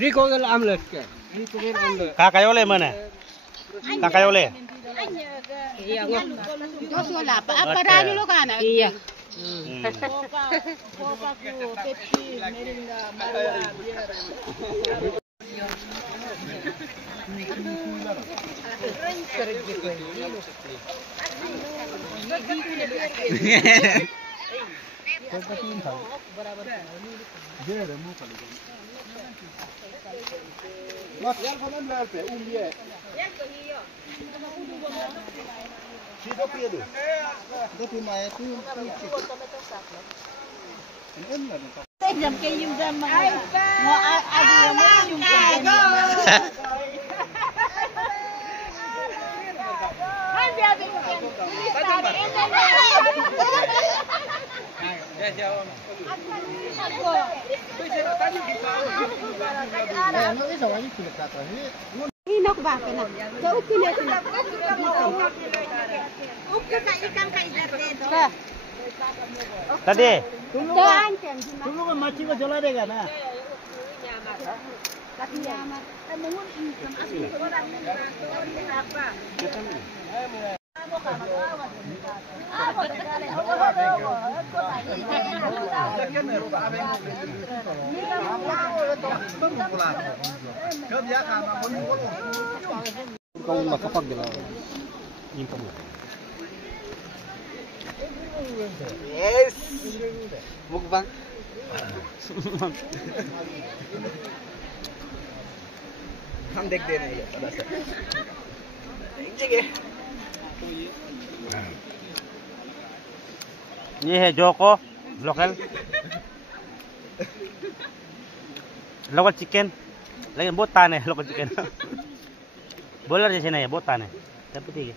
Frikogel omelet ke? Frikogel omelet. Kakak oleh mana? Kakak oleh. Iya. Apa dulu lo kan? Iya. Hinok ba ka na? Sa ukilit na. Ukit ka ikan ka dito. Tadi. Tunggu kan machi ko jala dega na. Kau makapag dila. Impong. Yes. Mukbang. हम देखते नहीं है थोड़ा सा जगह ये है Joko lokal local chicken lagi botan है local chicken boiler जैसे नहीं है botan है tapi ठीक है